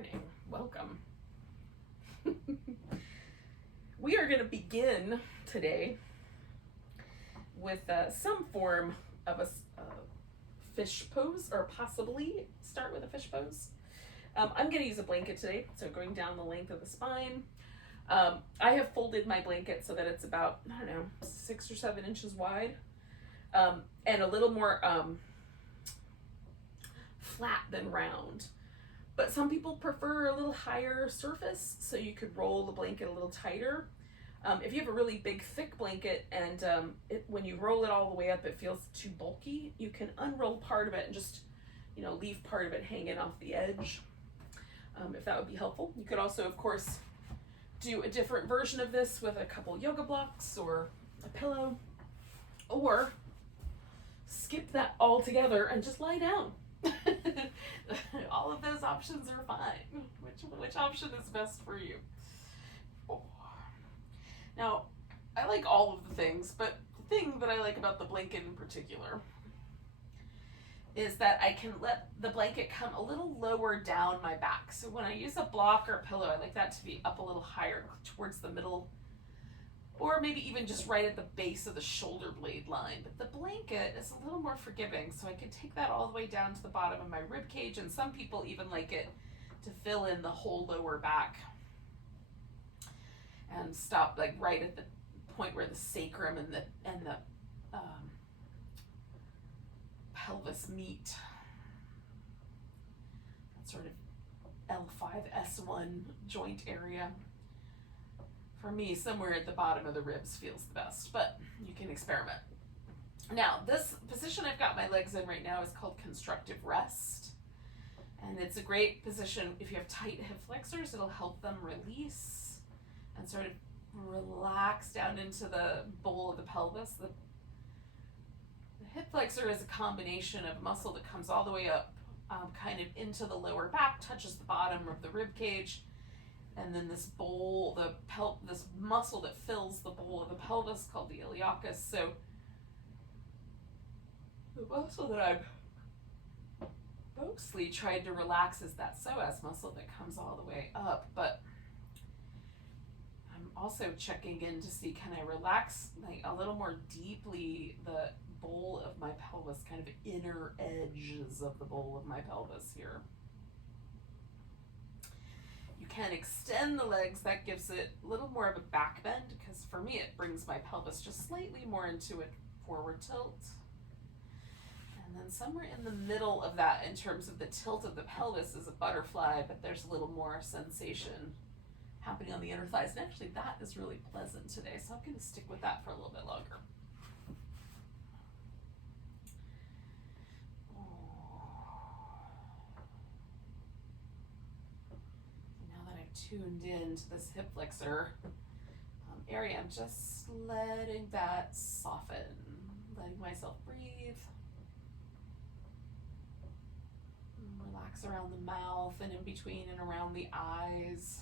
morning. Welcome. We are going to begin today with some form of a fish pose, or possibly start with a fish pose. I'm going to use a blanket today, so going down the length of the spine. I have folded my blanket so that it's about, 6 or 7 inches wide, and a little more flat than round. But some people prefer a little higher surface, so you could roll the blanket a little tighter. If you have a really big, thick blanket and when you roll it all the way up, it feels too bulky, you can unroll part of it and just, leave part of it hanging off the edge, if that would be helpful. You could also, of course, do a different version of this with a couple yoga blocks or a pillow, or skip that altogether and just lie down. All of those options are fine. Which option is best for you? Oh. Now, I like all of the things, but the thing that I like about the blanket in particular is that I can let the blanket come a little lower down my back. So when I use a block or a pillow, I like that to be up a little higher towards the middle, or maybe even just right at the base of the shoulder blade line. But the blanket is a little more forgiving, so I can take that all the way down to the bottom of my rib cage, and some people even like it to fill in the whole lower back and stop like right at the point where the sacrum and the pelvis meet. That sort of L5S1 joint area. For me, somewhere at the bottom of the ribs feels the best, but you can experiment. Now, this position I've got my legs in right now is called constructive rest. And it's a great position if you have tight hip flexors. It'll help them release and sort of relax down into the bowl of the pelvis. The hip flexor is a combination of muscle that comes all the way up, kind of into the lower back, touches the bottom of the rib cage, and then this bowl, this muscle that fills the bowl of the pelvis called the iliacus. So the muscle that I've mostly tried to relax is that psoas muscle that comes all the way up, but I'm also checking in to see, can I relax like a little more deeply the bowl of my pelvis, kind of inner edges of the bowl of my pelvis here. You can extend the legs. That gives it a little more of a back bend, because for me it brings my pelvis just slightly more into a forward tilt. And then somewhere in the middle of that, in terms of the tilt of the pelvis, is a butterfly, but there's a little more sensation happening on the inner thighs. And actually that is really pleasant today, so I'm going to stick with that for a little bit longer. Tuned into this hip flexor area, I'm just letting that soften, letting myself breathe, relax around the mouth and in between and around the eyes.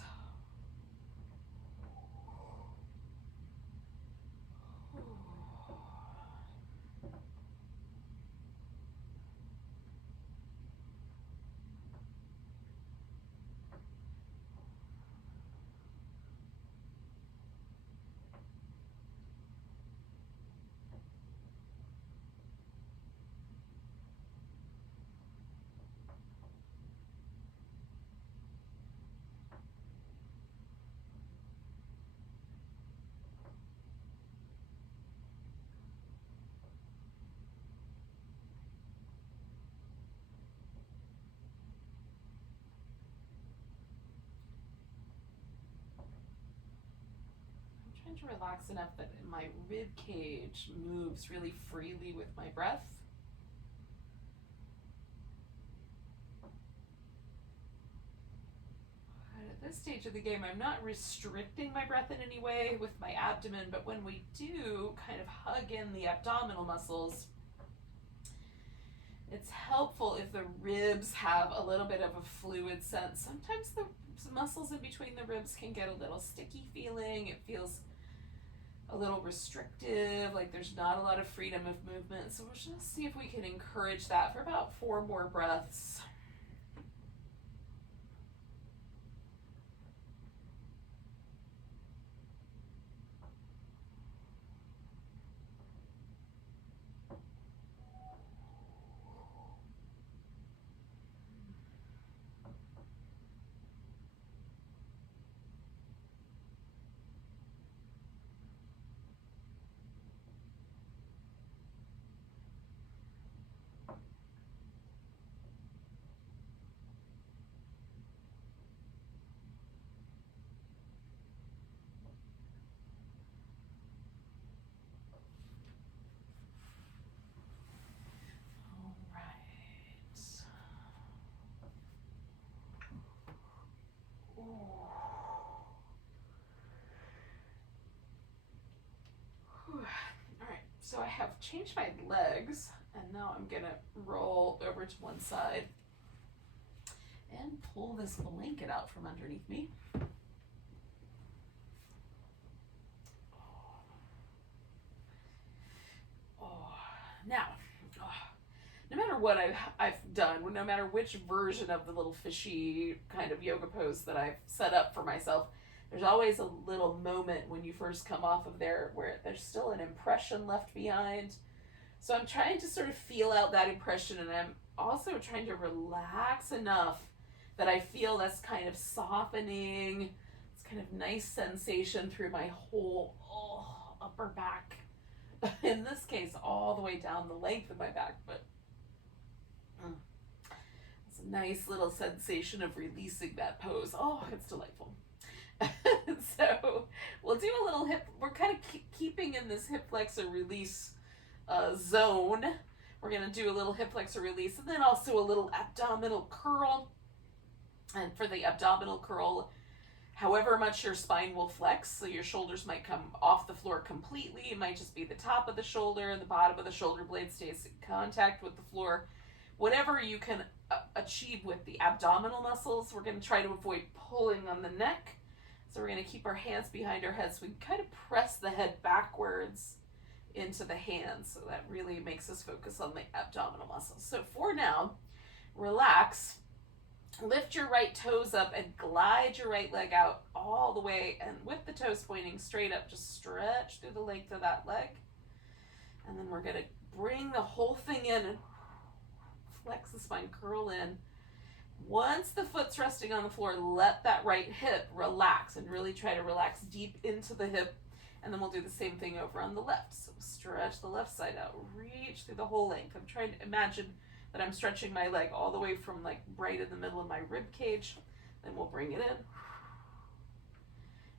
To relax enough that my rib cage moves really freely with my breath. At this stage of the game, I'm not restricting my breath in any way with my abdomen, but when we do kind of hug in the abdominal muscles, it's helpful if the ribs have a little bit of a fluid sense. Sometimes the muscles in between the ribs can get a little sticky feeling. It feels a little restrictive, like there's not a lot of freedom of movement. So we'll just see if we can encourage that for about 4 more breaths. All right, so I have changed my legs, and now I'm gonna roll over to one side and pull this blanket out from underneath me. Now, no matter what I've done, no matter which version of the little fishy kind of yoga pose that I've set up for myself, there's always a little moment when you first come off of there where there's still an impression left behind. So I'm trying to sort of feel out that impression, and I'm also trying to relax enough that I feel this kind of softening, this kind of nice sensation through my whole upper back. In this case, all the way down the length of my back, but it's a nice little sensation of releasing that pose. Oh, it's delightful. So we'll do a little hip, we're kind of keeping in this hip flexor release zone. We're going to do a little hip flexor release, and then also a little abdominal curl. And for the abdominal curl, however much your spine will flex, so your shoulders might come off the floor completely. It might just be the top of the shoulder and the bottom of the shoulder blade stays in contact with the floor. Whatever you can achieve with the abdominal muscles. We're going to try to avoid pulling on the neck. So we're going to keep our hands behind our head so we kind of press the head backwards into the hands. So that really makes us focus on the abdominal muscles. So for now, relax. Lift your right toes up and glide your right leg out all the way, and with the toes pointing straight up, just stretch through the length of that leg. And then we're going to bring the whole thing in and flex the spine, curl in. Once the foot's resting on the floor, let that right hip relax and really try to relax deep into the hip. And then we'll do the same thing over on the left. So stretch the left side out, reach through the whole length. I'm trying to imagine that I'm stretching my leg all the way from like right in the middle of my rib cage. Then we'll bring it in.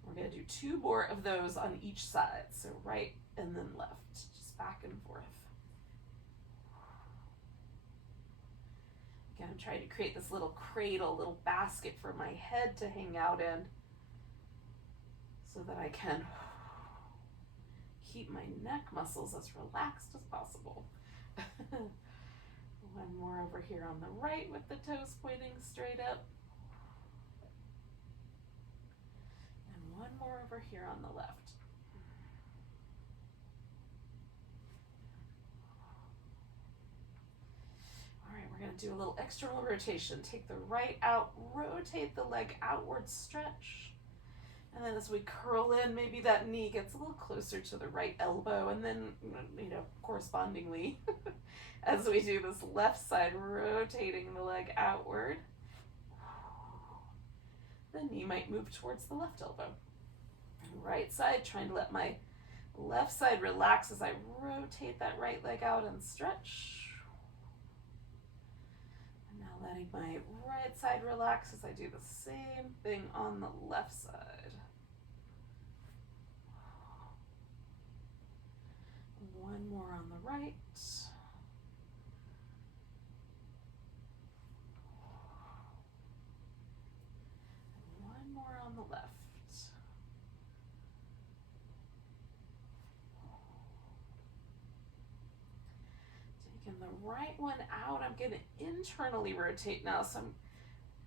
We're going to do 2 more of those on each side. So right and then left, just back and forth. Again, I'm trying to create this little cradle, little basket for my head to hang out in so that I can keep my neck muscles as relaxed as possible. One more over here on the right with the toes pointing straight up. And one more over here on the left. All right, we're going to do a little external rotation. Take the right out, rotate the leg outward, stretch. And then as we curl in, maybe that knee gets a little closer to the right elbow, and then, correspondingly, as we do this left side, rotating the leg outward, the knee might move towards the left elbow. Right side, trying to let my left side relax as I rotate that right leg out and stretch. And now letting my right side relax as I do the same thing on the left side. One more on the right. One more on the left. Taking the right one out, I'm going to internally rotate now. So I'm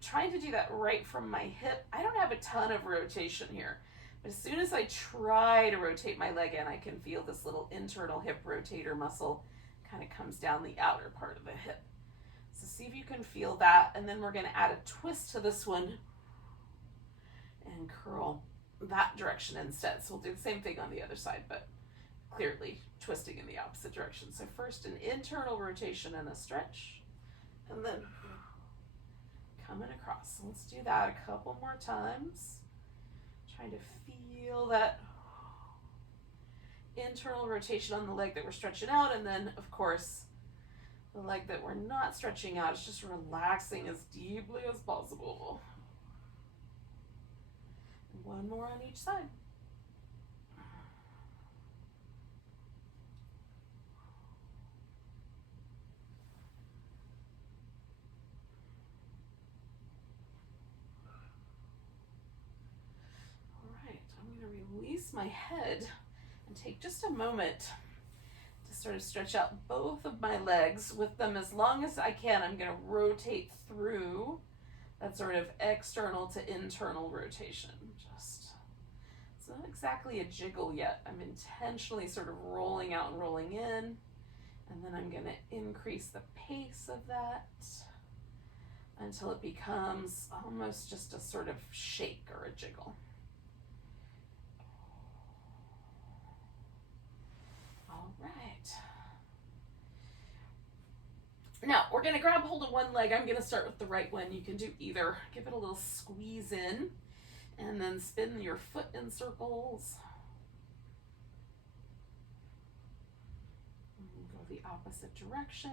trying to do that right from my hip. I don't have a ton of rotation here. But as soon as I try to rotate my leg in, I can feel this little internal hip rotator muscle kind of comes down the outer part of the hip. So see if you can feel that. And then we're going to add a twist to this one and curl that direction instead. So we'll do the same thing on the other side, but clearly twisting in the opposite direction. So first an internal rotation and a stretch, and then coming across. So let's do that a couple more times. Trying to feel that internal rotation on the leg that we're stretching out, and then of course the leg that we're not stretching out is just relaxing as deeply as possible. One more on each side. rest my head and take just a moment to sort of stretch out both of my legs with them as long as I can. I'm going to rotate through that sort of external to internal rotation. It's not exactly a jiggle yet. I'm intentionally sort of rolling out and rolling in, and then I'm going to increase the pace of that until it becomes almost just a sort of shake or a jiggle. All right. Now, we're going to grab hold of one leg. I'm going to start with the right one. You can do either. Give it a little squeeze in, and then spin your foot in circles. And go the opposite direction.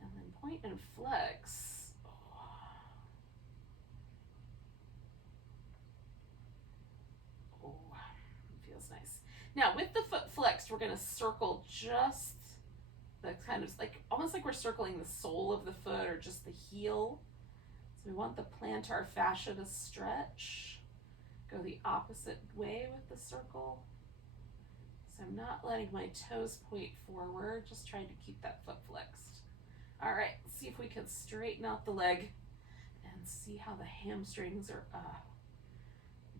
And then point and flex. Oh, it feels nice. Now, with the foot flexed, we're going to circle just the kind of like, almost like we're circling the sole of the foot or just the heel. So we want the plantar fascia to stretch. Go the opposite way with the circle. So I'm not letting my toes point forward, just trying to keep that foot flexed. All right, let's see if we can straighten out the leg and see how the hamstrings are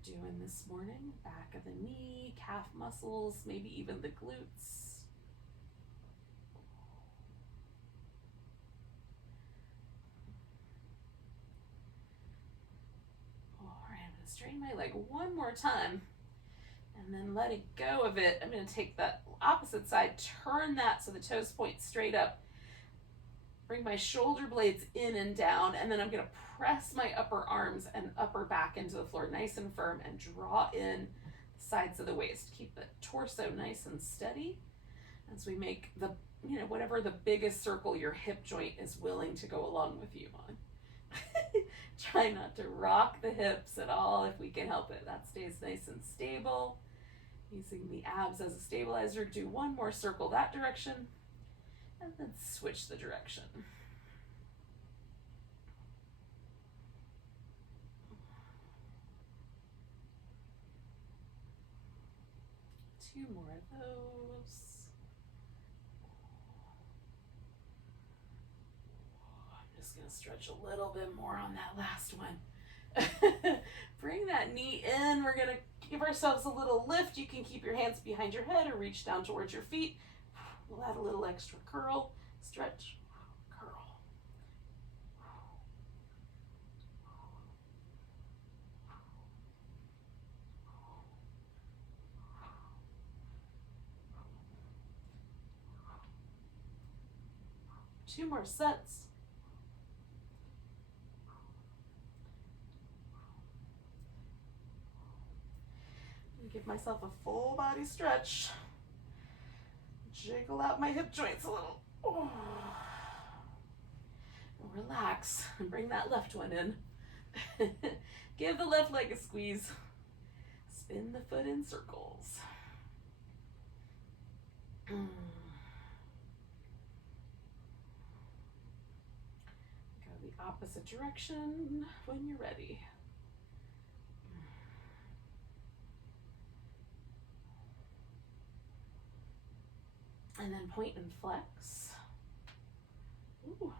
doing this morning. Back of the knee, calf muscles, maybe even the glutes. All right, I'm gonna straighten my leg one more time and then letting go of it. I'm gonna take that opposite side, turn that so the toes point straight up, bring my shoulder blades in and down, and then I'm gonna press my upper arms and upper back into the floor nice and firm and draw in the sides of the waist. Keep the torso nice and steady as we make the, whatever the biggest circle your hip joint is willing to go along with you on. Try not to rock the hips at all if we can help it. That stays nice and stable. Using the abs as a stabilizer, do one more circle that direction and then switch the direction. Two more of those. I'm just going to stretch a little bit more on that last one. Bring that knee in. We're going to give ourselves a little lift. You can keep your hands behind your head or reach down towards your feet. We'll add a little extra curl, stretch, curl. Two more sets. Give myself a full body stretch. Jiggle out my hip joints a little. Oh. Relax and bring that left one in. Give the left leg a squeeze. Spin the foot in circles. Go the opposite direction when you're ready. And then point and flex. Ooh.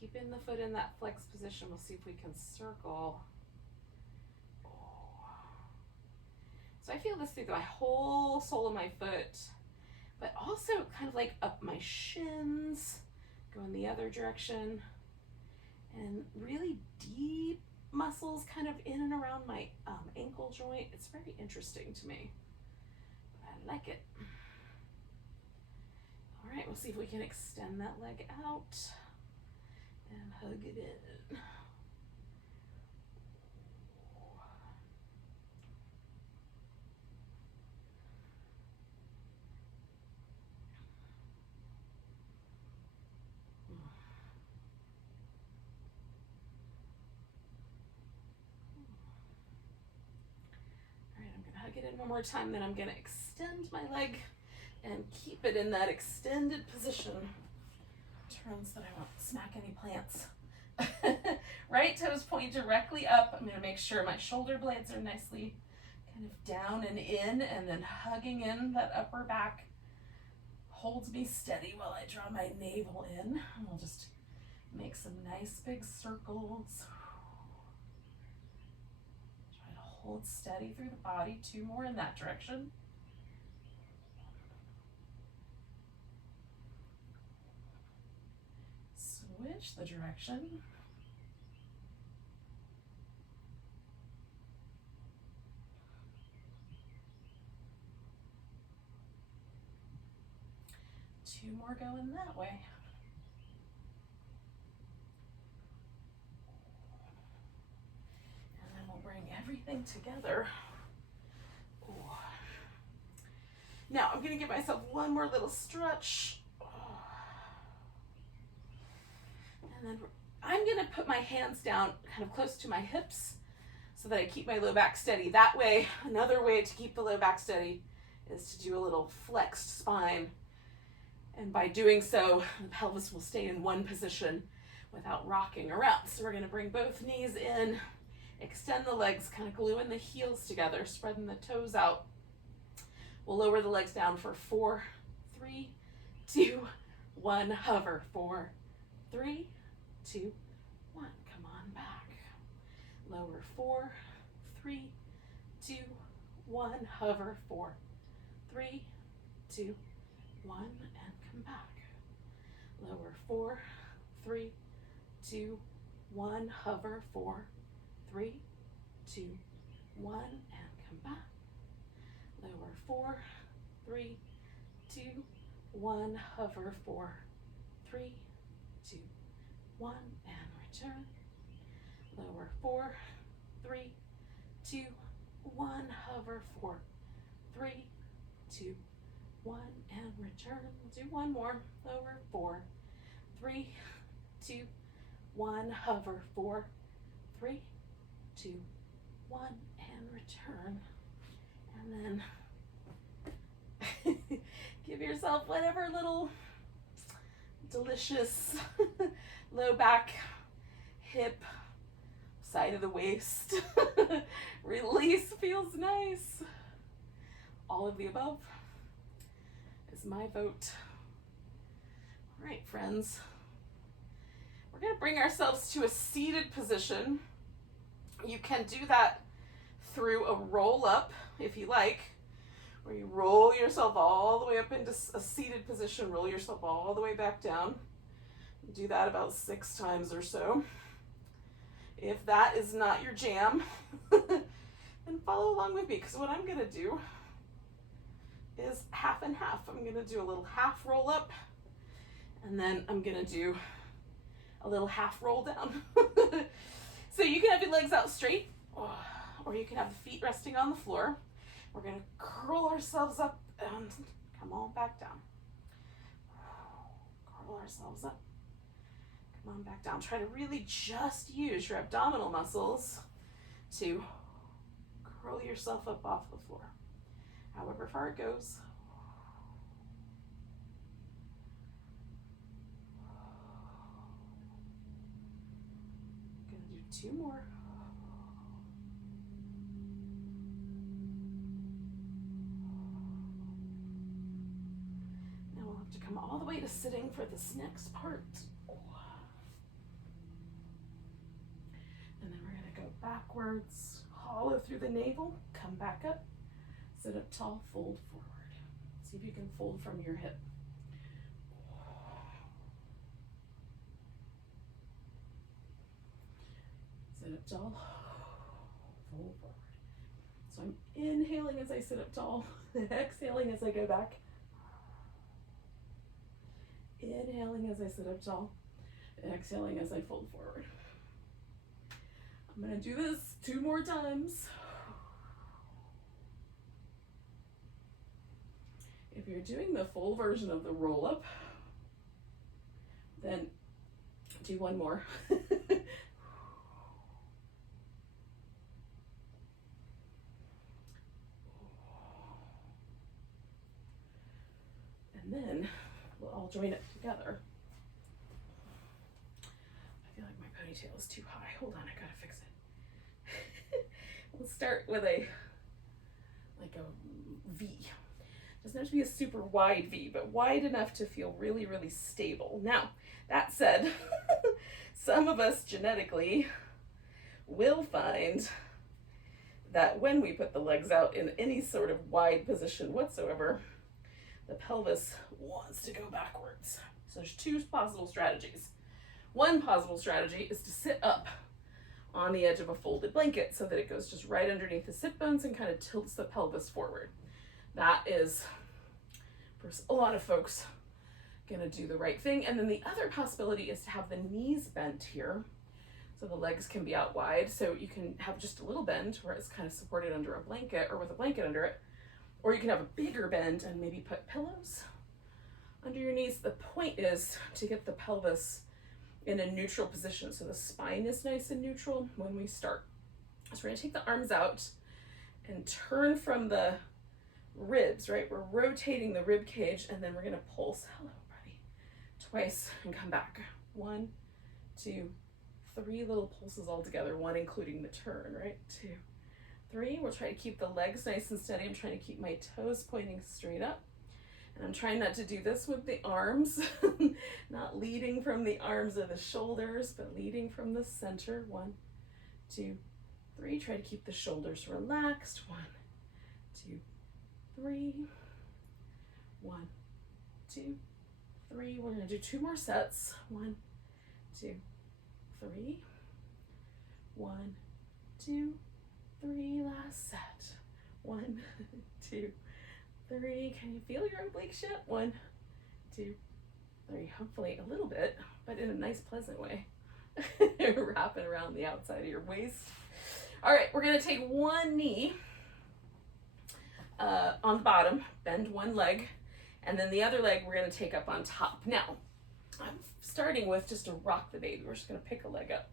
Keeping the foot in that flex position, we'll see if we can circle. Oh. So I feel this through my whole sole of my foot, but also kind of like up my shins, go in the other direction, and really deep muscles kind of in and around my ankle joint. It's very interesting to me, but I like it. All right, we'll see if we can extend that leg out and hug it in. Get in one more time, then I'm going to extend my leg and keep it in that extended position. Turns that I won't smack any plants. Right toes point directly up. I'm going to make sure my shoulder blades are nicely kind of down and in, and then hugging in that upper back holds me steady while I draw my navel in. And we'll just make some nice big circles. Hold steady through the body. 2 more in that direction. Switch the direction. Two more going that way. Bring everything together. Ooh. Now I'm going to give myself one more little stretch. And then I'm going to put my hands down kind of close to my hips so that I keep my low back steady. That way, another way to keep the low back steady is to do a little flexed spine. And by doing so, the pelvis will stay in one position without rocking around. So we're going to bring both knees in. Extend the legs, kind of gluing the heels together, spreading the toes out. We'll lower the legs down for 4, 3, 2, 1. Hover. 4, 3, 2, 1. Come on back. Lower. 4, 3, 2, 1. Hover. 4, 3, 2, 1. And come back. Lower. 4, 3, 2, 1. Hover. 4, 3, 2, 1, and come back. Lower. 4, 3, 2, 1. Hover. 4, 3, 2, 1, and return. Lower. 4, 3, 2, 1. Hover. 4, 3, 2, 1, and return. We'll do one more. Lower. 4, 3, 2, 1. Hover. 4, 3, 2, 1, and return. And then give yourself whatever little delicious low back, hip, side of the waist release feels nice. All of the above is my vote. All right, friends. We're going to bring ourselves to a seated position. You can do that through a roll up if you like, where you roll yourself all the way up into a seated position, roll yourself all the way back down. Do that about 6 times or so. If that is not your jam, then follow along with me, because what I'm going to do is half and half. I'm going to do a little half roll up, and then I'm going to do a little half roll down. So you can have your legs out straight, or you can have the feet resting on the floor. We're going to curl ourselves up and come on back down. Curl ourselves up. Come on back down. Try to really just use your abdominal muscles to curl yourself up off the floor, however far it goes. Gonna do 2 more. Now we'll have to come all the way to sitting for this next part. And then we're gonna go backwards, hollow through the navel, come back up, sit up tall, fold forward. See if you can fold from your hip. Sit up tall, fold forward. So I'm inhaling as I sit up tall, exhaling as I go back. Inhaling as I sit up tall, exhaling as I fold forward. I'm gonna do this 2 more times. If you're doing the full version of the roll up, then do 1 more. And then we'll all join it together. I feel like my ponytail is too high. Hold on, I gotta fix it. We'll start with a V. Doesn't have to be a super wide V, but wide enough to feel really, really stable. Now, that said, some of us genetically will find that when we put the legs out in any sort of wide position whatsoever, the pelvis wants to go backwards. So there's 2 possible strategies. One possible strategy is to sit up on the edge of a folded blanket so that it goes just right underneath the sit bones and kind of tilts the pelvis forward. That is, for a lot of folks, gonna do the right thing. And then the other possibility is to have the knees bent here so the legs can be out wide. So you can have just a little bend where it's kind of supported under a blanket or with a blanket under it. Or you can have a bigger bend and maybe put pillows under your knees. The point is to get the pelvis in a neutral position so the spine is nice and neutral when we start. So we're gonna take the arms out and turn from the ribs, right? We're rotating the rib cage and then we're gonna pulse, hello buddy, twice and come back. 1, 2, 3 little pulses all together, 1 including the turn, right? 2, 3. We'll try to keep the legs nice and steady. I'm trying to keep my toes pointing straight up. And I'm trying not to do this with the arms, not leading from the arms or the shoulders, but leading from the center. 1, 2, 3. Try to keep the shoulders relaxed. 1, 2, 3. 1, 2, 3. We're gonna do 2 more sets. 1, 2, 3. 1, 2, 3. Last set. 1, 2, 3. Can you feel your obliques yet? 1, 2, 3. Hopefully a little bit, but in a nice, pleasant way. Wrapping around the outside of your waist. All right, we're gonna take 1 knee on the bottom, bend 1 leg, and then the other leg we're gonna take up on top. Now, I'm starting with just to rock the baby. We're just gonna pick a leg up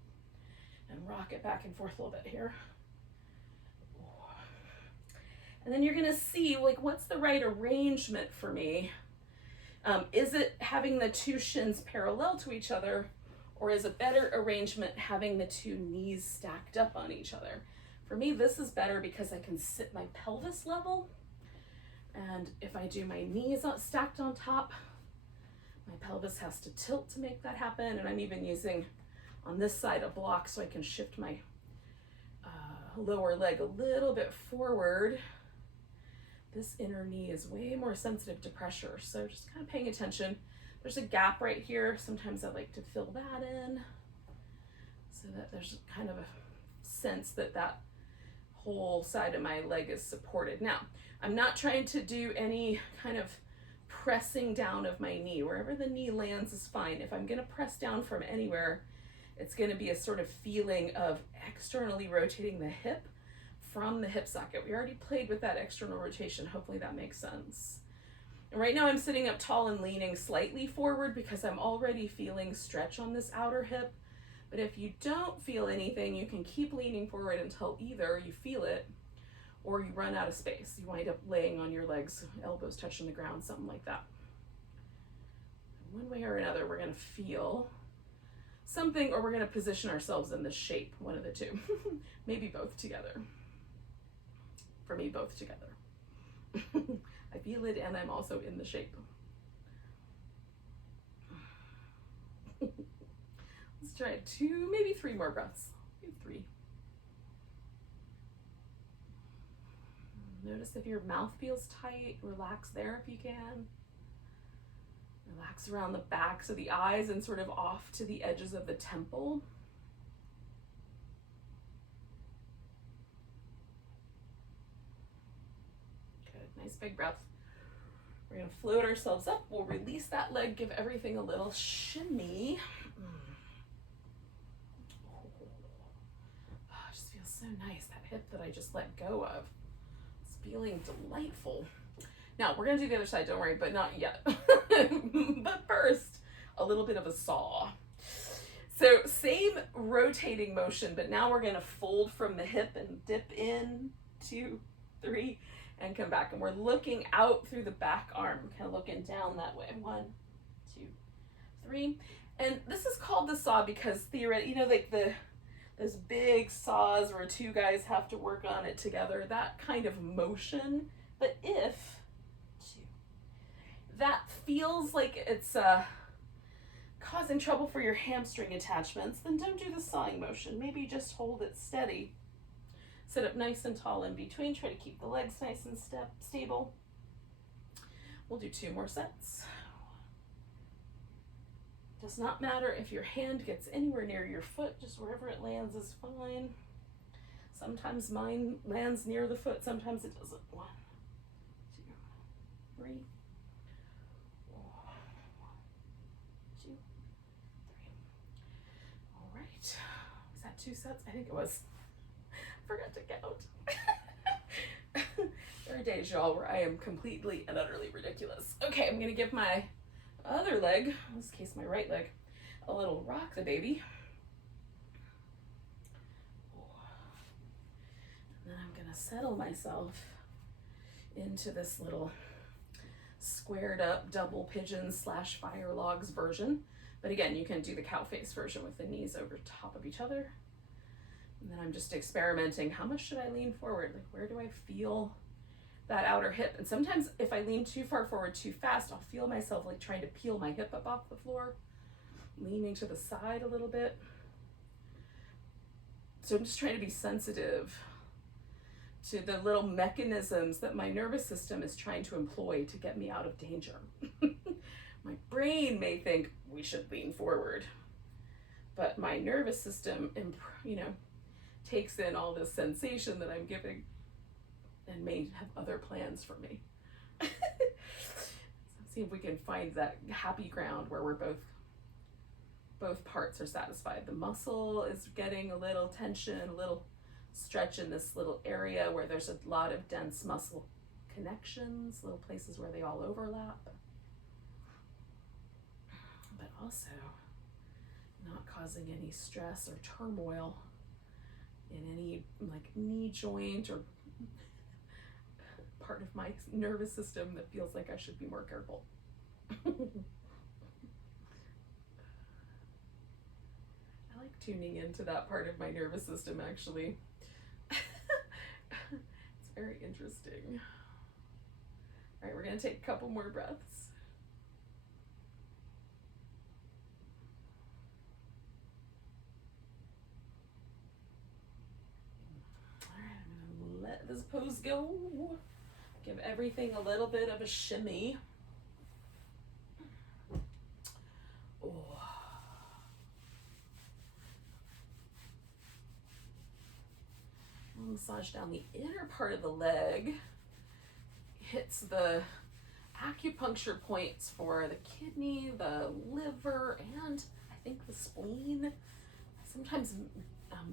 and rock it back and forth a little bit here. And then you're gonna see, like, what's the right arrangement for me? Is it having the 2 shins parallel to each other, or is a better arrangement having the 2 knees stacked up on each other? For me, this is better because I can sit my pelvis level, and if I do my knees stacked on top, my pelvis has to tilt to make that happen, and I'm even using on this side a block so I can shift my lower leg a little bit forward. This inner knee is way more sensitive to pressure, so just kind of paying attention. There's a gap right here. Sometimes I like to fill that in so that there's kind of a sense that that whole side of my leg is supported. Now, I'm not trying to do any kind of pressing down of my knee. Wherever the knee lands is fine. If I'm gonna press down from anywhere, it's gonna be a sort of feeling of externally rotating the hip from the hip socket. We already played with that external rotation. Hopefully that makes sense. And right now I'm sitting up tall and leaning slightly forward because I'm already feeling stretch on this outer hip. But if you don't feel anything, you can keep leaning forward until either you feel it or you run out of space. You wind up laying on your legs, elbows touching the ground, something like that. One way or another, we're gonna feel something, or we're gonna position ourselves in this shape, one of the 2. Maybe both together. For me, both together. I feel it and I'm also in the shape. Let's try 2, maybe 3 more breaths. Maybe 3. Notice if your mouth feels tight, relax there if you can. Relax around the backs of the eyes and sort of off to the edges of the temple. Good, nice big breath. We're gonna float ourselves up. We'll release that leg, give everything a little shimmy. Oh, it just feels so nice, that hip that I just let go of. It's feeling delightful. Now, we're gonna do the other side, don't worry, but not yet. But first, a little bit of a saw. So same rotating motion, but now we're gonna fold from the hip and dip in, 2, 3, and come back. And we're looking out through the back arm, kind of looking down that way. 1, 2, 3. And this is called the saw because theoretically, you know, like those big saws where 2 guys have to work on it together, that kind of motion. But if that feels like it's causing trouble for your hamstring attachments, then don't do the sawing motion. Maybe just hold it steady. Sit up nice and tall in between. Try to keep the legs nice and stable. We'll do 2 more sets. Does not matter if your hand gets anywhere near your foot, just wherever it lands is fine. Sometimes mine lands near the foot, sometimes it doesn't. 1, 2, 3. 2, 3. All right. Was that 2 sets? I think it was. Forgot to count. There are days, y'all, where I am completely and utterly ridiculous. Okay, I'm gonna give my other leg, in this case my right leg, a little rock the baby. And then I'm gonna settle myself into this little squared up double pigeon / fire logs version. But again, you can do the cow face version with the knees over top of each other. And then I'm just experimenting. How much should I lean forward? Like, where do I feel that outer hip? And sometimes if I lean too far forward too fast, I'll feel myself like trying to peel my hip up off the floor, leaning to the side a little bit. So I'm just trying to be sensitive to the little mechanisms that my nervous system is trying to employ to get me out of danger. My brain may think we should lean forward, but my nervous system, takes in all this sensation that I'm giving and may have other plans for me. So see if we can find that happy ground where we're both parts are satisfied. The muscle is getting a little tension, a little stretch in this little area where there's a lot of dense muscle connections, little places where they all overlap. But also not causing any stress or turmoil in any like knee joint or part of my nervous system that feels like I should be more careful. I like tuning into that part of my nervous system, actually. It's very interesting. All right, we're gonna take a couple more breaths. Let this pose go. Give everything a little bit of a shimmy. Oh. Massage down the inner part of the leg. Hits the acupuncture points for the kidney, the liver, and I think the spleen. Sometimes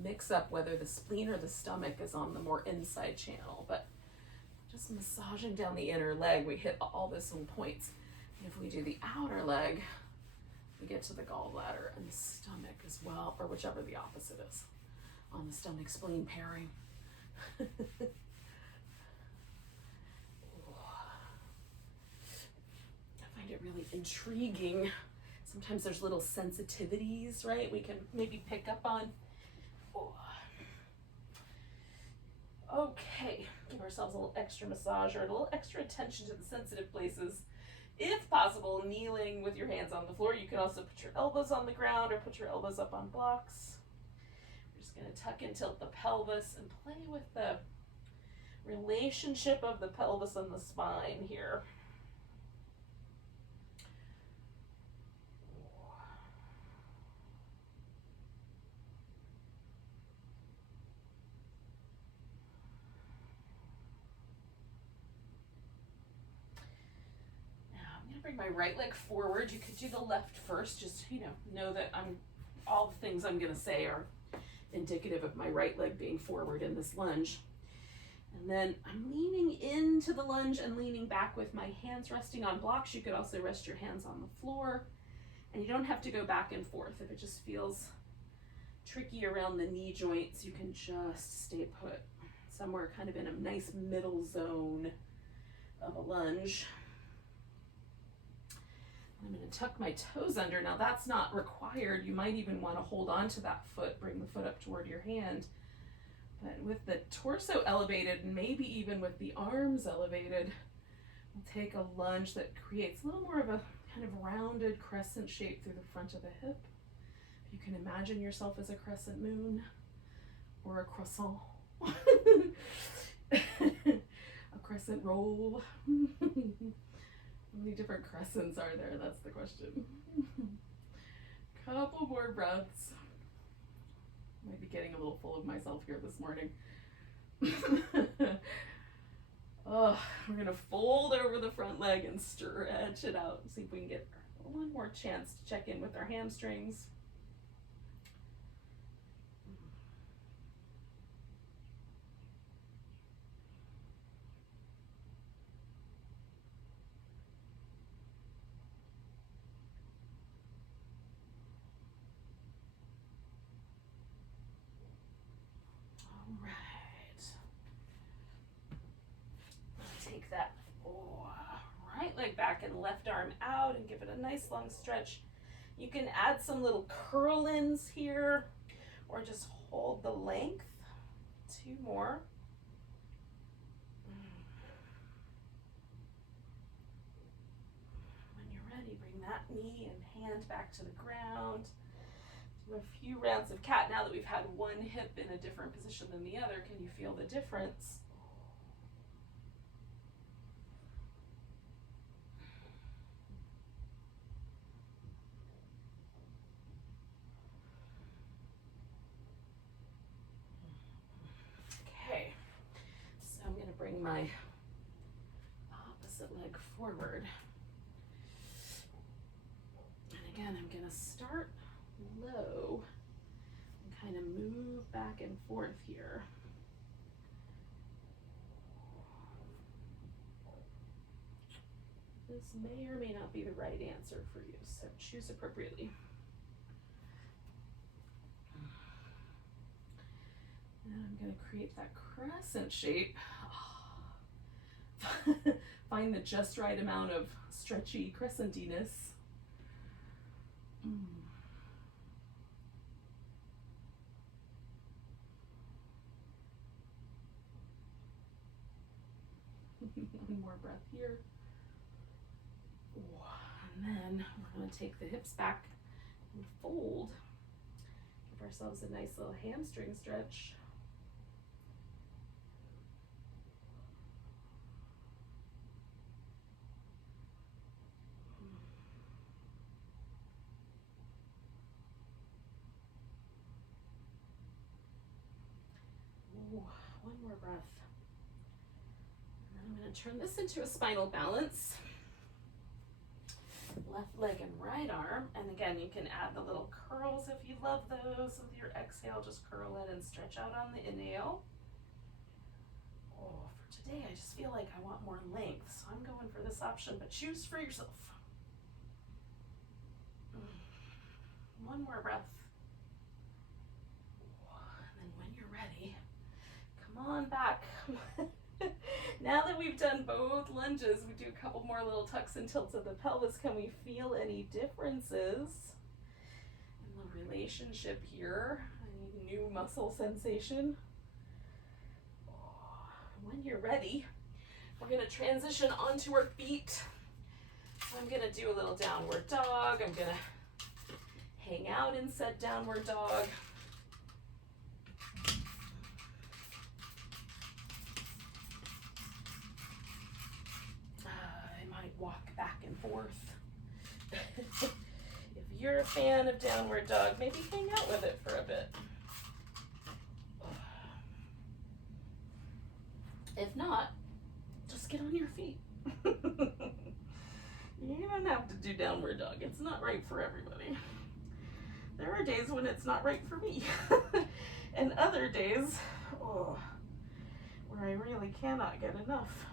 mix up whether the spleen or the stomach is on the more inside channel, but just massaging down the inner leg, we hit all those little points. And if we do the outer leg, we get to the gallbladder and the stomach as well, or whichever the opposite is on the stomach spleen pairing. I find it really intriguing. Sometimes there's little sensitivities, right? We can maybe pick up on. Okay, give ourselves a little extra massage or a little extra attention to the sensitive places. If possible, kneeling with your hands on the floor. You can also put your elbows on the ground or put your elbows up on blocks. We're just going to tuck and tilt the pelvis and play with the relationship of the pelvis and the spine here. bring my right leg forward. You could do the left first. Just, know that all the things I'm gonna say are indicative of my right leg being forward in this lunge. And then I'm leaning into the lunge and leaning back with my hands resting on blocks. You could also rest your hands on the floor. And you don't have to go back and forth. If it just feels tricky around the knee joints, you can just stay put somewhere kind of in a nice middle zone of a lunge. I'm going to tuck my toes under. Now that's not required. You might even want to hold on to that foot, bring the foot up toward your hand. But with the torso elevated, and maybe even with the arms elevated, we'll take a lunge that creates a little more of a kind of rounded crescent shape through the front of the hip. You can imagine yourself as a crescent moon or a croissant. A crescent roll. How many different crescents are there? That's the question. Couple more breaths. Might be getting a little full of myself here this morning. Oh, we're gonna fold over the front leg and stretch it out. See if we can get one more chance to check in with our hamstrings. Take that right leg back and left arm out and give it a nice long stretch. You can add some little curl-ins here or just hold the length. 2 more. When you're ready, bring that knee and hand back to the ground. Do a few rounds of cat. Now that we've had one hip in a different position than the other, can you feel the difference? Bring my opposite leg forward. And again, I'm going to start low and kind of move back and forth here. This may or may not be the right answer for you, so choose appropriately. And I'm going to create that crescent shape. Find the just right amount of stretchy crescentiness. One more breath here. And then we're going to take the hips back and fold. Give ourselves a nice little hamstring stretch. One more breath. And then I'm going to turn this into a spinal balance. Left leg and right arm. And again, you can add the little curls if you love those. With your exhale, just curl it and stretch out on the inhale. Oh, for today, I just feel like I want more length, so I'm going for this option, but choose for yourself. One more breath. And then when you're ready, come on back. Now that we've done both lunges, we do a couple more little tucks and tilts of the pelvis. Can we feel any differences in the relationship here? Any new muscle sensation? When you're ready, we're going to transition onto our feet. So I'm going to do a little downward dog. I'm going to hang out in said downward dog. Walk back and forth. If you're a fan of downward dog, maybe hang out with it for a bit. If not, just get on your feet. You don't have to do downward dog. It's not right for everybody. There are days when it's not right for me. And other days, where I really cannot get enough.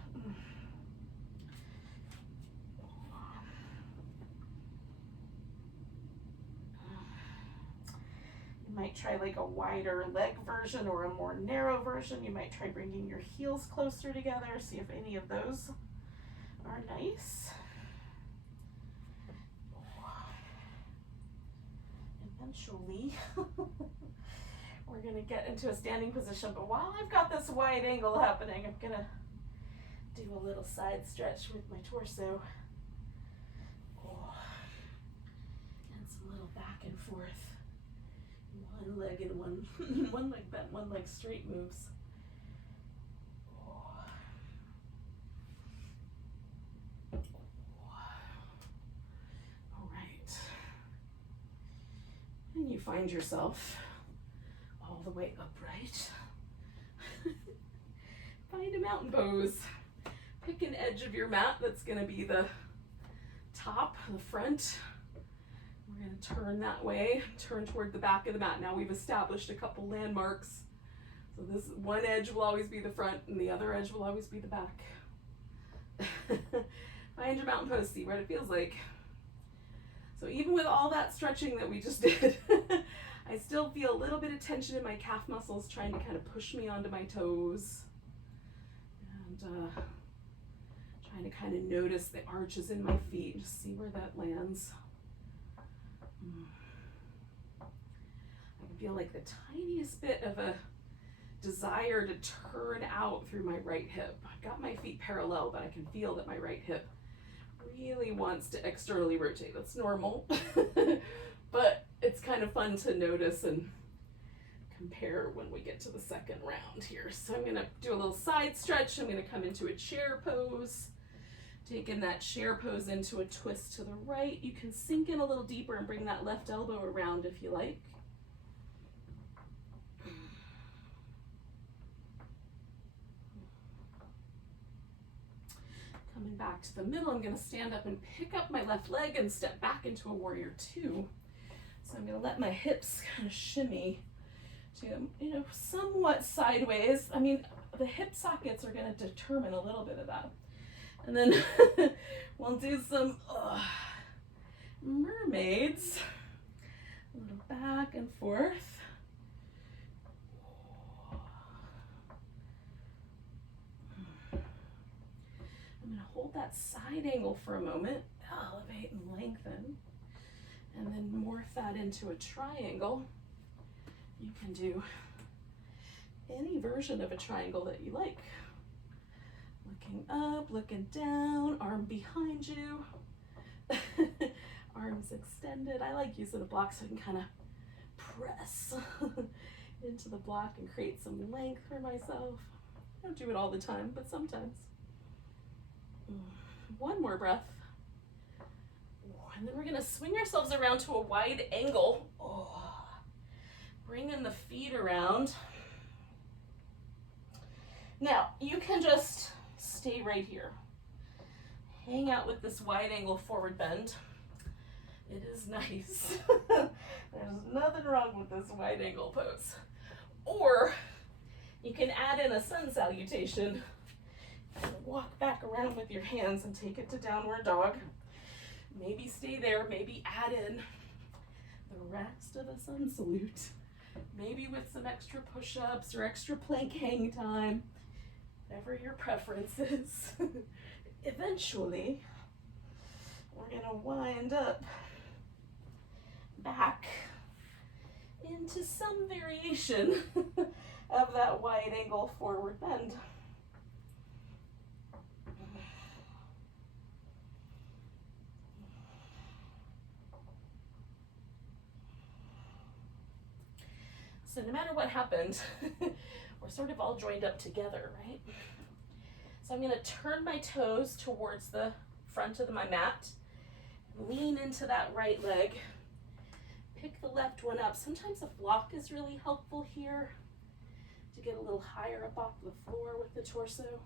You might try like a wider leg version or a more narrow version. You might try bringing your heels closer together, see if any of those are nice. Eventually, we're gonna get into a standing position, but while I've got this wide angle happening, I'm gonna do a little side stretch with my torso. And some little back and forth. One leg and one leg bent, one leg straight moves. All right. And you find yourself all the way upright. Find a mountain pose. Pick an edge of your mat that's going to be the top, the front. We're going to turn that way, turn toward the back of the mat. Now we've established a couple landmarks. So this one edge will always be the front and the other edge will always be the back. Find your mountain pose, see what it feels like. So even with all that stretching that we just did, I still feel a little bit of tension in my calf muscles trying to kind of push me onto my toes. And trying to kind of notice the arches in my feet, just see where that lands. I can feel like the tiniest bit of a desire to turn out through my right hip. I've got my feet parallel, but I can feel that my right hip really wants to externally rotate. That's normal, but it's kind of fun to notice and compare when we get to the second round here. So I'm gonna do a little side stretch. I'm gonna come into a chair pose. Taking that chair pose into a twist to the right. You can sink in a little deeper and bring that left elbow around if you like. Coming back to the middle, I'm going to stand up and pick up my left leg and step back into a warrior two. So I'm going to let my hips kind of shimmy to, somewhat sideways. I mean, the hip sockets are going to determine a little bit of that. And then we'll do some mermaids. A little back and forth. I'm going to hold that side angle for a moment, elevate and lengthen, and then morph that into a triangle. You can do any version of a triangle that you like. Looking up, looking down, arm behind you, arms extended. I like using a block so I can kind of press into the block and create some length for myself. I don't do it all the time, but sometimes. One more breath. And then we're going to swing ourselves around to a wide angle. Bringing the feet around. Now, you can just stay right here. Hang out with this wide angle forward bend. It is nice. There's nothing wrong with this wide angle pose. Or you can add in a sun salutation and walk back around with your hands and take it to downward dog. Maybe stay there, maybe add in the rest of a sun salute. Maybe with some extra push-ups or extra plank hang time. Whatever your preference is. Eventually, we're going to wind up back into some variation of that wide angle forward bend. So no matter what happened, we're sort of all joined up together, right? So I'm going to turn my toes towards the front of my mat, lean into that right leg, pick the left one up. Sometimes a block is really helpful here to get a little higher up off the floor with the torso,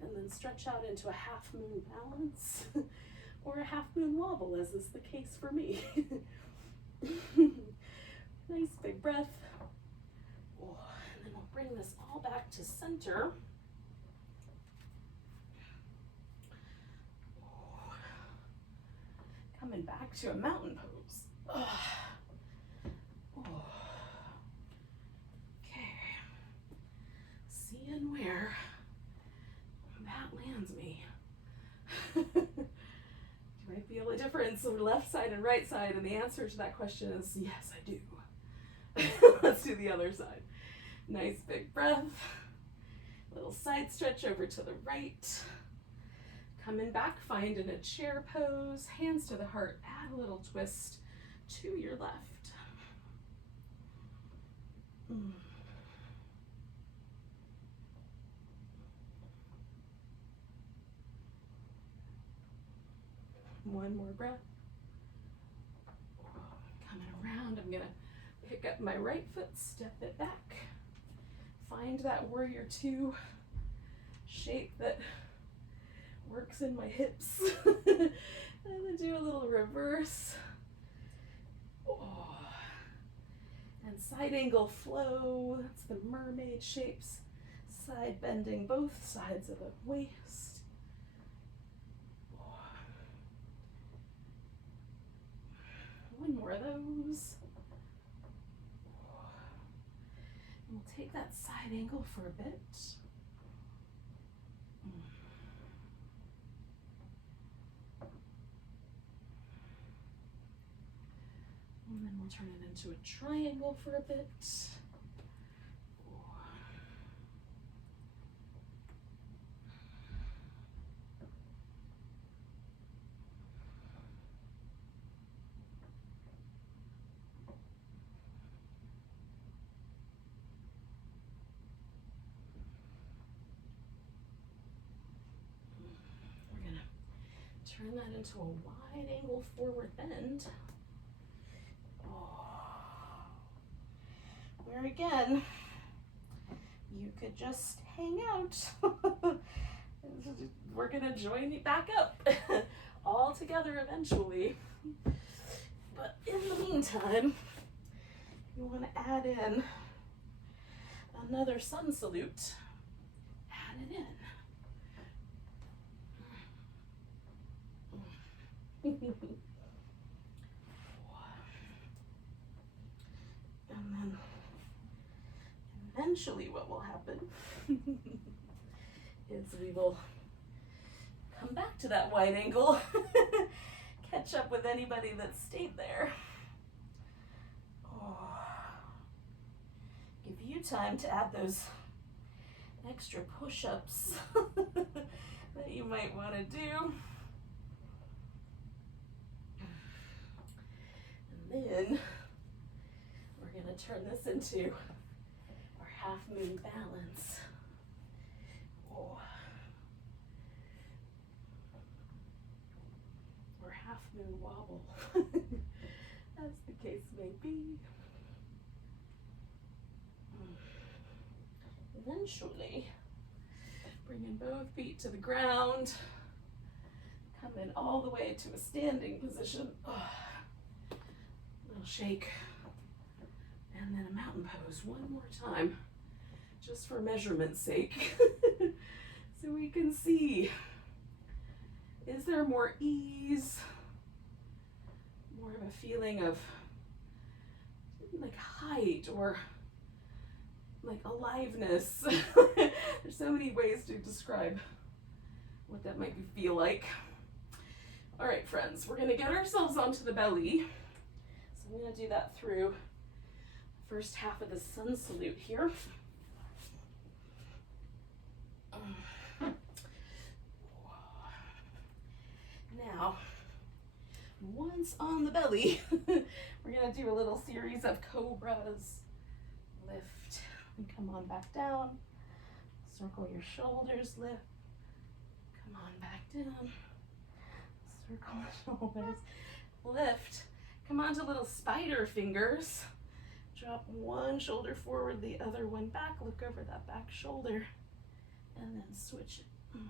and then stretch out into a half moon balance. or a half moon wobble, as is the case for me. Nice big breath. Oh, and then we'll bring this all back to center. Oh. Coming back to a mountain pose. Oh. Oh. Okay. Seeing where that lands me. Do I feel a difference on the left side and right side? And the answer to that question is yes, I do. Let's do the other side. Nice big breath. Little side stretch over to the right. Coming back, find in a chair pose. Hands to the heart. Add a little twist to your left. One more breath. Coming around, I'm gonna pick up my right foot, step it back. Find that warrior two shape that works in my hips. And then do a little reverse. Oh. And side angle flow, that's the mermaid shapes. Side bending both sides of the waist. One more of those. And we'll take that side angle for a bit. And then we'll turn it into a triangle for a bit. Turn that into a wide angle forward bend. Oh. Where again, you could just hang out. We're gonna join you back up all together eventually. But in the meantime, you want to add in another sun salute. Add it in. And then eventually what will happen is we will come back to that wide angle, catch up with anybody that stayed there. Oh. Give you time to add those extra push-ups that you might want to do. Then we're going to turn this into our half moon balance. Oh. Or half moon wobble, as the case may be. Eventually, bringing both feet to the ground, coming all the way to a standing position. Oh. Shake, and then a mountain pose one more time, just for measurement's sake, so we can see, is there more ease, more of a feeling of like height or like aliveness. There's so many ways to describe what that might feel like. All right, friends, we're gonna get ourselves onto the belly. I'm going to do that through the first half of the sun salute here. Now, once on the belly, we're going to do a little series of cobras. Lift and come on back down. Circle your shoulders, lift. Come on back down. Circle the shoulders, lift. Come on to little spider fingers. Drop one shoulder forward, the other one back. Look over that back shoulder. And then switch it. And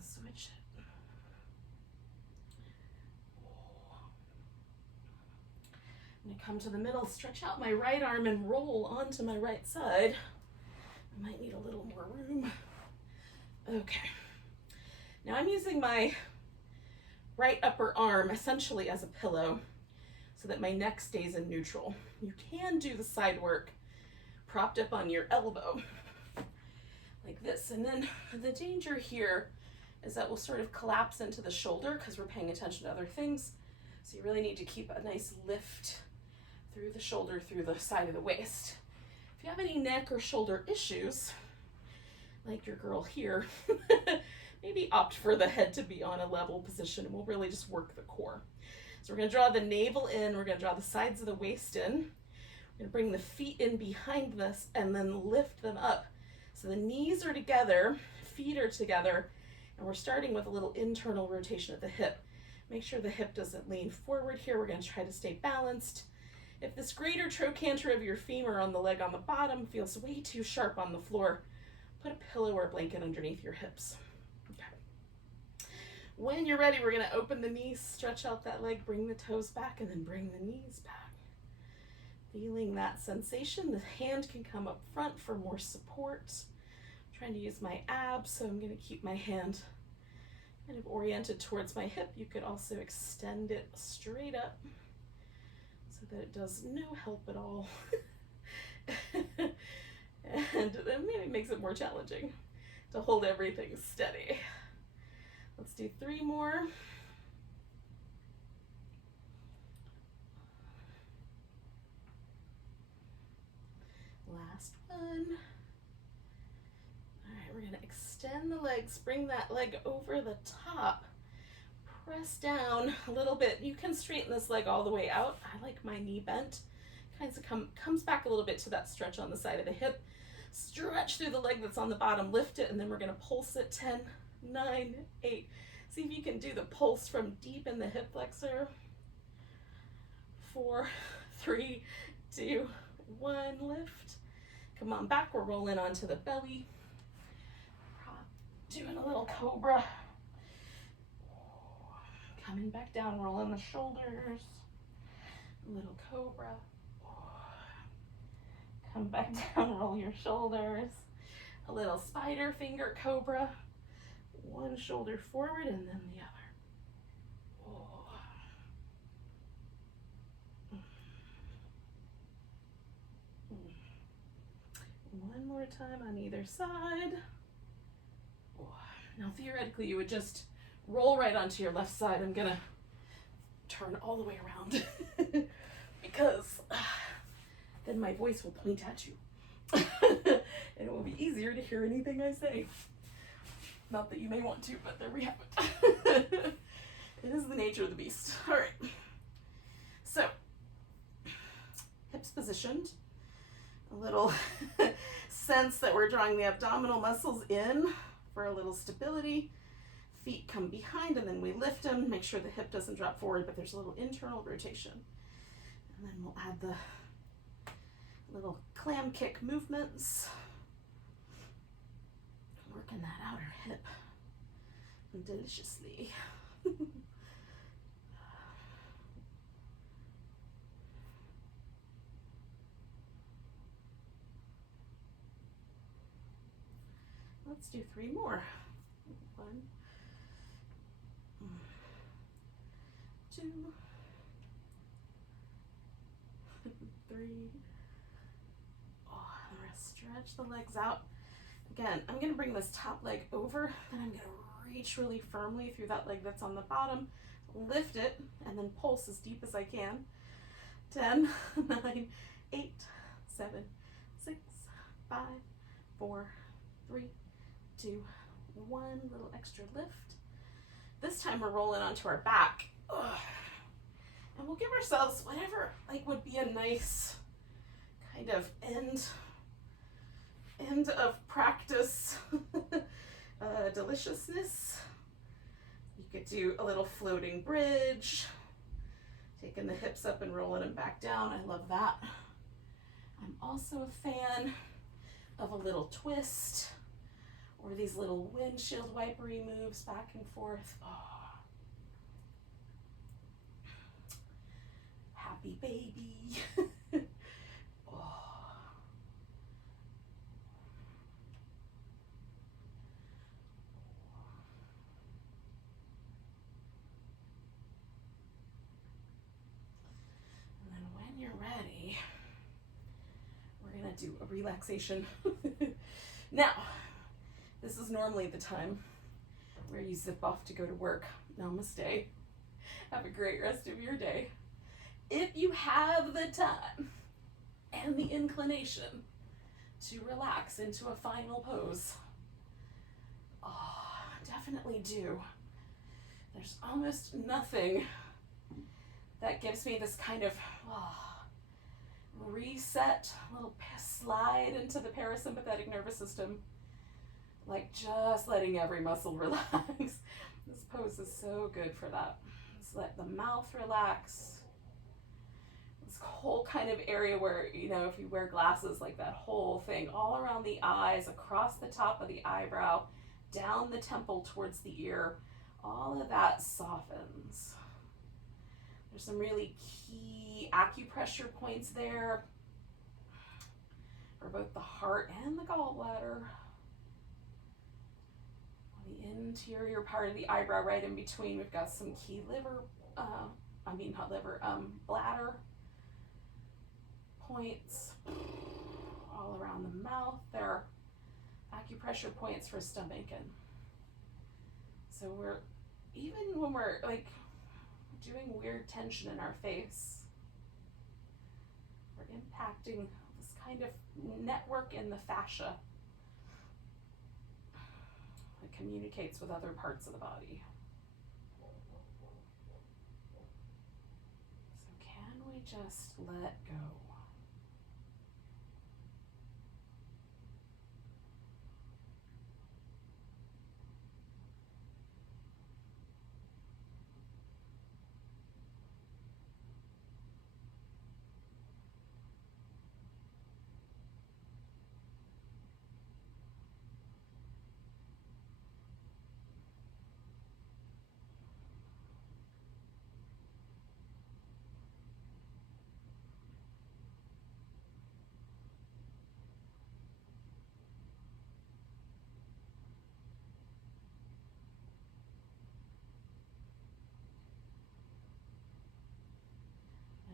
switch it. I'm gonna come to the middle, stretch out my right arm and roll onto my right side. I might need a little more room. Okay. Now I'm using my right upper arm essentially as a pillow so that my neck stays in neutral. You can do the side work propped up on your elbow like this. And then the danger here is that we'll sort of collapse into the shoulder because we're paying attention to other things. So you really need to keep a nice lift through the shoulder, through the side of the waist. If you have any neck or shoulder issues, like your girl here, maybe opt for the head to be on a level position, and we'll really just work the core. So we're gonna draw the navel in, we're gonna draw the sides of the waist in, we're gonna bring the feet in behind this and then lift them up. So the knees are together, feet are together, and we're starting with a little internal rotation at the hip. Make sure the hip doesn't lean forward here. We're gonna try to stay balanced. If this greater trochanter of your femur on the leg on the bottom feels way too sharp on the floor, put a pillow or a blanket underneath your hips. Okay. When you're ready, we're gonna open the knees, stretch out that leg, bring the toes back, and then bring the knees back. Feeling that sensation, the hand can come up front for more support. I'm trying to use my abs, so I'm gonna keep my hand kind of oriented towards my hip. You could also extend it straight up so that it does no help at all. And that maybe makes it more challenging to hold everything steady. Let's do 3 more. Last one. All right, we're gonna extend the legs, bring that leg over the top, press down a little bit. You can straighten this leg all the way out. I like my knee bent. Kind of comes back a little bit to that stretch on the side of the hip. Stretch through the leg that's on the bottom, lift it, and then we're gonna pulse it. 10, 9, 8. See if you can do the pulse from deep in the hip flexor. 4, 3, 2, 1, lift. Come on back, we're rolling onto the belly. Doing a little cobra. Coming back down, rolling the shoulders. A little cobra. Come back down, roll your shoulders. A little spider finger cobra. One shoulder forward and then the other. One more time on either side. Now theoretically you would just roll right onto your left side. I'm gonna turn all the way around because then my voice will point at you and it will be easier to hear anything I say. Not that you may want to, but there we have it. It is the nature of the beast. All right, so hips positioned, a little sense that we're drawing the abdominal muscles in for a little stability. Feet come behind and then we lift them. Make sure the hip doesn't drop forward, but there's a little internal rotation. And then we'll add the little clam kick movements. Working that outer hip deliciously. Let's do 3 more. 1, 2, 3. Oh, I'm gonna stretch the legs out. Again, I'm gonna bring this top leg over, and I'm gonna reach really firmly through that leg that's on the bottom, lift it, and then pulse as deep as I can. 10, 9, 8, 7, 6, 5, 4, 3, 2, 1. Little extra lift. This time we're rolling onto our back. Ugh. And we'll give ourselves whatever would be a nice kind of end of practice deliciousness. You could do a little floating bridge, taking the hips up and rolling them back down. I love that. I'm also a fan of a little twist or these little windshield wipery moves back and forth. Oh. Happy baby. to do a relaxation. Now, this is normally the time where you zip off to go to work. Namaste. Have a great rest of your day. If you have the time and the inclination to relax into a final pose, definitely do. There's almost nothing that gives me this kind of reset, little slide into the parasympathetic nervous system, like just letting every muscle relax. This pose is so good for that. Just let the mouth relax. This whole kind of area where, you know, if you wear glasses, like that whole thing, all around the eyes, across the top of the eyebrow, down the temple towards the ear, all of that softens. There's some really key acupressure points there for both the heart and the gallbladder. On the interior part of the eyebrow, right in between, we've got some key bladder points. All around the mouth, there are acupressure points for stomach. And so even when we're like doing weird tension in our face, we're impacting this kind of network in the fascia that communicates with other parts of the body. So can we just let go?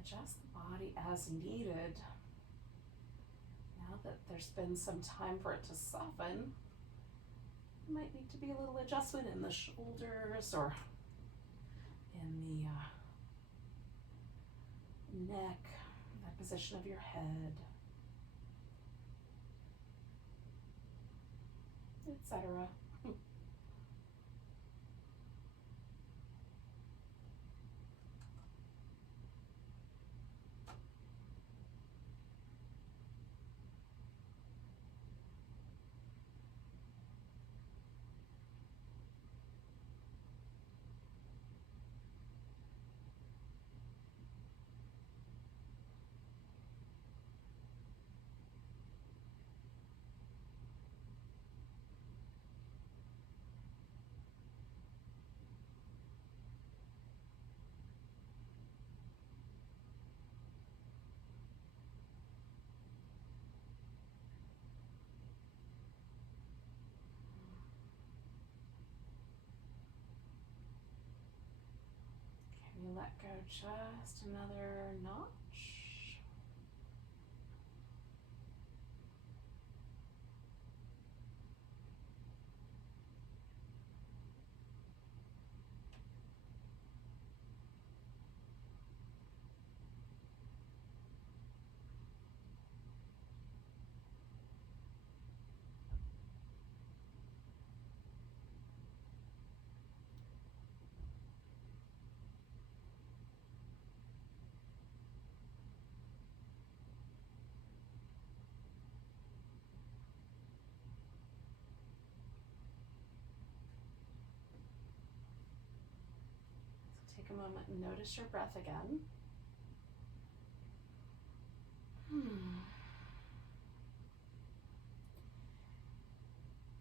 Adjust the body as needed. Now that there's been some time for it to soften, there might need to be a little adjustment in the shoulders or in the neck, the position of your head, etc. Can you let go just another notch? Take a moment and notice your breath again.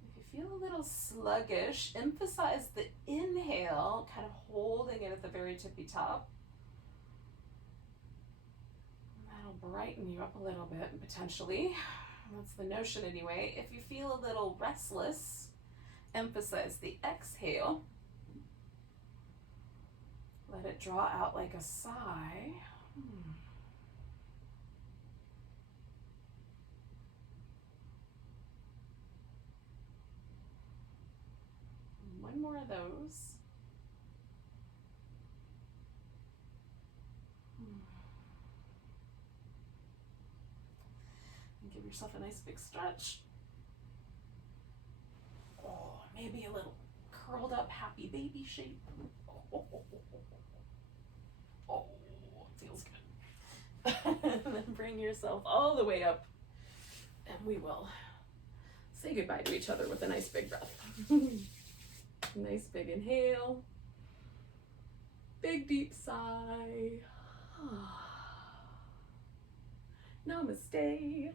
If you feel a little sluggish, emphasize the inhale, kind of holding it at the very tippy top. That'll brighten you up a little bit, potentially. That's the notion anyway. If you feel a little restless, emphasize the exhale. Let it draw out like a sigh. those. And give yourself a nice big stretch. Oh, maybe a little curled up happy baby shape. Oh, it feels good. And then bring yourself all the way up, and we will say goodbye to each other with a nice big breath. Nice big inhale, big deep sigh. Namaste.